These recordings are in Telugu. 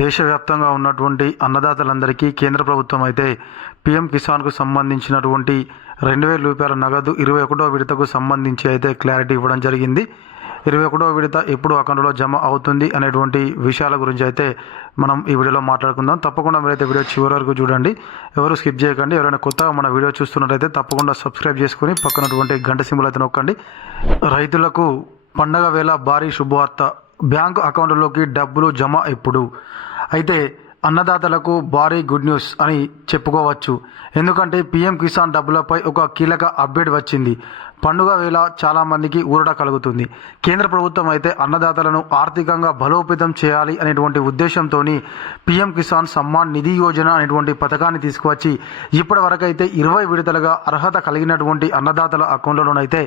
దేశవ్యాప్తంగా ఉన్నటువంటి అన్నదాతలందరికీ కేంద్ర ప్రభుత్వం అయితే పీఎం కిసాన్కు సంబంధించినటువంటి 2,000 రూపాయల నగదు 21వ విడతకు సంబంధించి అయితే క్లారిటీ ఇవ్వడం జరిగింది. 21వ విడత ఎప్పుడు అకౌంట్లో జమ అవుతుంది అనేటువంటి విషయాల గురించి అయితే మనం ఈ వీడియోలో మాట్లాడుకుందాం. తప్పకుండా మీరైతే వీడియో చివరి వరకు చూడండి, ఎవరు స్కిప్ చేయకండి. ఎవరైనా కొత్తగా మన వీడియో చూస్తున్నట్లయితే తప్పకుండా సబ్స్క్రైబ్ చేసుకుని పక్కనటువంటి గంట సింబల్ అయితే నొక్కండి. రైతులకు పండగ వేళ భారీ శుభవార్త, బ్యాంకు అకౌంట్లోకి డబ్బులు జమ ఎప్పుడు. అయితే అన్నదాతలకు భారీ గుడ్ న్యూస్ అని చెప్పుకోవచ్చు. ఎందుకంటే పీఎం కిసాన్ డబ్బులపై ఒక కీలక అప్డేట్ వచ్చింది. పండుగ వేళ చాలామందికి ఊరట కలుగుతుంది. కేంద్ర ప్రభుత్వం అయితే అన్నదాతలను ఆర్థికంగా బలోపేతం చేయాలి అనేటువంటి ఉద్దేశంతో పీఎం కిసాన్ సమ్మాన్ నిధి యోజన అనేటువంటి పథకాన్ని తీసుకువచ్చి ఇప్పటి వరకైతే 20 విడతలుగా అర్హత కలిగినటువంటి అన్నదాతల అకౌంట్లలోనైతే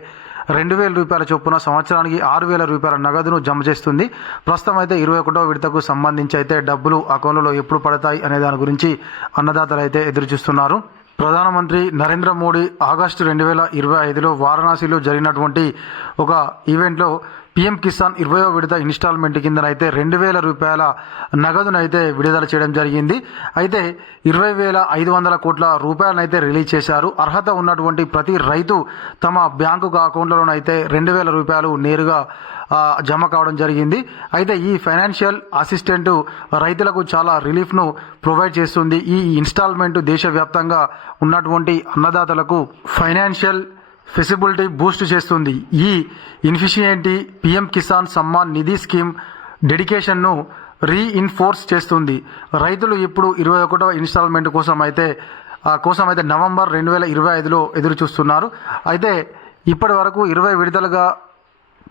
2,000 రూపాయల చొప్పున సంవత్సరానికి 6,000 రూపాయల నగదును జమ చేస్తుంది. ప్రస్తుతం అయితే 21వ విడతకు సంబంధించి అయితే డబ్బులు అకౌంట్లో ఎప్పుడు పడతాయి అనే దాని గురించి అన్నదాతలు అయితే ఎదురు చూస్తున్నారు. ప్రధానమంత్రి నరేంద్ర మోడీ ఆగస్టు 2025లో వారణాసిలో జరిగినటువంటి ఒక ఈవెంట్లో పీఎం కిసాన్ 20వ విడత ఇన్స్టాల్మెంట్ కిందనైతే 2,000 రూపాయల నగదునైతే విడుదల చేయడం జరిగింది. అయితే 20,500 కోట్ల రూపాయలనైతే రిలీజ్ చేశారు. అర్హత ఉన్నటువంటి ప్రతి రైతు తమ బ్యాంకు అకౌంట్లలోనైతే 2,000 రూపాయలు నేరుగా జమ కావడం జరిగింది. అయితే ఈ ఫైనాన్షియల్ అసిస్టెంట్ రైతులకు చాలా రిలీఫ్ను ప్రొవైడ్ చేస్తుంది. ఈ ఇన్స్టాల్మెంట్ దేశవ్యాప్తంగా ఉన్నటువంటి అన్నదాతలకు ఫైనాన్షియల్ ఫెసిబిలిటీ బూస్ట్ చేస్తుంది. ఈ ఇన్ఫిషియంటీ PM Kisan Samman Nidhi scheme డెడికేషన్ను reinforce చేస్తుంది. రైతులు ఇప్పుడు 21వ ఇన్స్టాల్మెంట్ కోసం అయితే నవంబర్ 2025లో ఎదురు చూస్తున్నారు. అయితే ఇప్పటి వరకు 20 విడతలుగా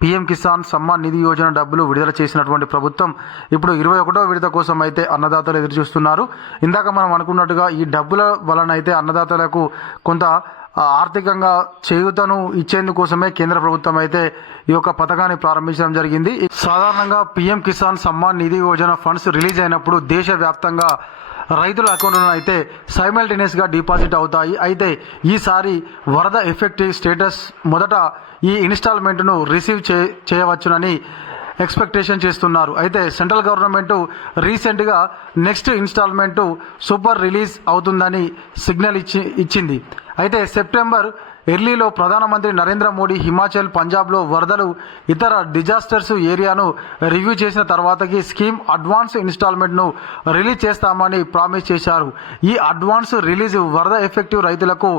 పీఎం కిసాన్ సమ్మాన్ నిధి యోజన డబ్బులు విడుదల చేసినటువంటి ప్రభుత్వం ఇప్పుడు 21వ విడత కోసం అయితే అన్నదాతలు ఎదురు చూస్తున్నారు. ఇందాక మనం అనుకున్నట్టుగా ఈ డబ్బుల వలన అయితే అన్నదాతలకు కొంత ఆర్థికంగా చేయూతను ఇచ్చేందుకోసమే కేంద్ర ప్రభుత్వం అయితే ఈ యొక్క పథకాన్ని ప్రారంభించడం జరిగింది. సాధారణంగా PM Kisan Samman Nidhi Yojana funds release అయినప్పుడు దేశవ్యాప్తంగా రైతుల అకౌంట్లను అయితే సైమల్టేనియస్గా డిపాజిట్ అవుతాయి. అయితే ఈసారి వరద ఎఫెక్టివ్ స్టేటస్ మొదట ఈ ఇన్స్టాల్మెంట్ను రిసీవ్ చేయవచ్చునని ఎక్స్పెక్టేషన్ చేస్తున్నారు. అయితే సెంట్రల్ గవర్నమెంట్ రీసెంట్గా నెక్స్ట్ ఇన్స్టాల్మెంటు సూపర్ రిలీజ్ అవుతుందని సిగ్నల్ ఇచ్చింది. అయితే సెప్టెంబర్ ఎర్లీలో ప్రధానమంత్రి నరేంద్ర మోడీ హిమాచల్, పంజాబ్లో వరదలు, ఇతర డిజాస్టర్స్ ఏరియాను రివ్యూ చేసిన తర్వాతకి స్కీమ్ అడ్వాన్స్ ఇన్స్టాల్మెంట్ను రిలీజ్ చేస్తామని ప్రామిస్ చేశారు. ఈ అడ్వాన్స్ రిలీజ్ వరద ఎఫెక్టివ్ రైతులకు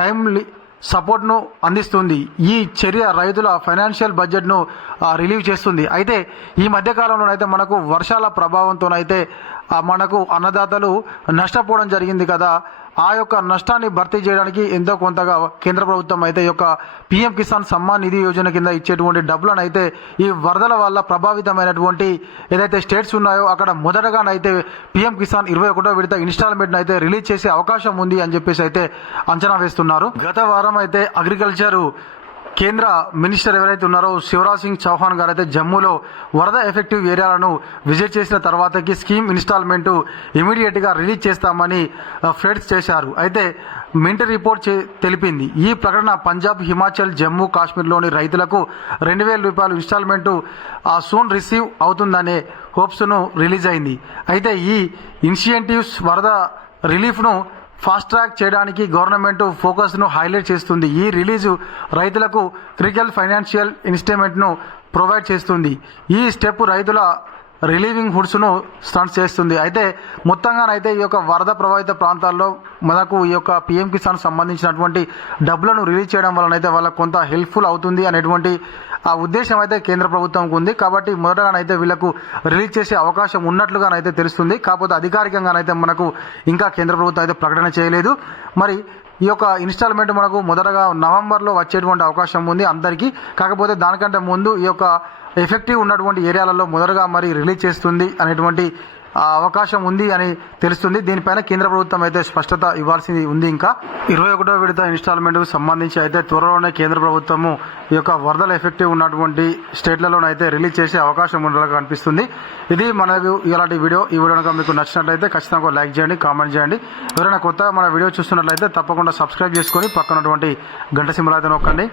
టైమ్లీ సపోర్ట్ను అందిస్తుంది. ఈ చర్య రైతుల ఫైనాన్షియల్ బడ్జెట్ను రిలీవ్ చేస్తుంది. అయితే ఈ మధ్యకాలంలోనైతే మనకు వర్షాల ప్రభావంతోనైతే మనకు అన్నదాతలు నష్టపోవడం జరిగింది కదా. ఆ యొక్క నష్టాన్ని భర్తీ చేయడానికి ఎంతో కొంతగా కేంద్ర ప్రభుత్వం అయితే ఈ యొక్క పీఎం కిసాన్ సమ్మాన్ నిధి యోజన కింద ఇచ్చేటువంటి డబ్బులను అయితే ఈ వరదల వల్ల ప్రభావితమైనటువంటి ఏదైతే స్టేట్స్ ఉన్నాయో అక్కడ మొదటగానైతే పీఎం కిసాన్ 21వ విడత ఇన్స్టాల్మెంట్ అయితే రిలీజ్ చేసే అవకాశం ఉంది అని చెప్పేసి అయితే అంచనా వేస్తున్నారు. గత వారం అయితే అగ్రికల్చర్ కేంద్ర మినిస్టర్ ఎవరైతే ఉన్నారో శివరాజ్ సింగ్ చౌహాన్ గారు అయితే జమ్మూలో వరద ఎఫెక్టివ్ ఏరియాలను విజిట్ చేసిన తర్వాతకి స్కీమ్ ఇన్స్టాల్మెంట్ ఇమీడియట్గా రిలీజ్ చేస్తామని ఫ్లెక్స్ చేశారు. అయితే మింట్ రిపోర్ట్ తెలిపింది. ఈ ప్రకటన పంజాబ్, హిమాచల్, జమ్మూ కాశ్మీర్లోని రైతులకు 2,000 రూపాయలు ఇన్స్టాల్మెంట్ సూన్ రిసీవ్ అవుతుందనే హోప్స్ను రిలీజ్ అయింది. అయితే ఈ ఇనిషియేటివ్స్ వరద రిలీఫ్ను ఫాస్ట్ ట్రాక్ చేయడానికి గవర్నమెంట్ ఫోకస్ను హైలైట్ చేస్తుంది. ఈ రిలీజు రైతులకు క్రిటికల్ ఫైనాన్షియల్ ఇన్స్ట్రుమెంట్ను ప్రొవైడ్ చేస్తుంది. ఈ స్టెప్ రైతుల రిలీవింగ్ హుడ్స్ను స్టంట్ చేస్తుంది. అయితే మొత్తంగానైతే ఈ యొక్క వరద ప్రభావిత ప్రాంతాల్లో మనకు ఈ యొక్క పీఎం కిసాన్ సంబంధించినటువంటి డబ్బులను రిలీజ్ చేయడం వలన అయితే వాళ్ళకు కొంత హెల్ప్ఫుల్ అవుతుంది అనేటువంటి ఆ ఉద్దేశం అయితే కేంద్ర ప్రభుత్వంకు ఉంది. కాబట్టి మొదటగానైతే వీళ్ళకు రిలీజ్ చేసే అవకాశం ఉన్నట్లుగానైతే తెలుస్తుంది. కాకపోతే అధికారికంగానైతే మనకు ఇంకా కేంద్ర ప్రభుత్వం అయితే ప్రకటన చేయలేదు. మరి ఈ యొక్క ఇన్స్టాల్మెంట్ మనకు మొదటగా నవంబర్లో వచ్చేటువంటి అవకాశం ఉంది అందరికీ. కాకపోతే దానికంటే ముందు ఈ యొక్క ఎఫెక్టివ్ ఉన్నటువంటి ఏరియాలలో మొదటగా మరి రిలీజ్ చేస్తుంది అనేటువంటి అవకాశం ఉంది అని తెలుస్తుంది. దీనిపైన కేంద్ర ప్రభుత్వం అయితే స్పష్టత ఇవ్వాల్సింది ఉంది. ఇంకా 21వ విడత ఇన్స్టాల్మెంట్కు సంబంధించి అయితే త్వరలోనే కేంద్ర ప్రభుత్వము ఈ యొక్క వరదల ఎఫెక్టివ్ ఉన్నటువంటి స్టేట్లలోనైతే రిలీజ్ చేసే అవకాశం ఉండేలాగా కనిపిస్తుంది. ఇది మనకు ఇలాంటి వీడియో. ఈ వీడియో కనుక మీకు నచ్చినట్లయితే ఖచ్చితంగా లైక్ చేయండి, కామెంట్ చేయండి. ఎవరైనా కొత్తగా మన వీడియో చూస్తున్నట్లయితే తప్పకుండా సబ్స్క్రైబ్ చేసుకొని పక్కనటువంటి గంట సింబల్ అయితే నొక్కండి.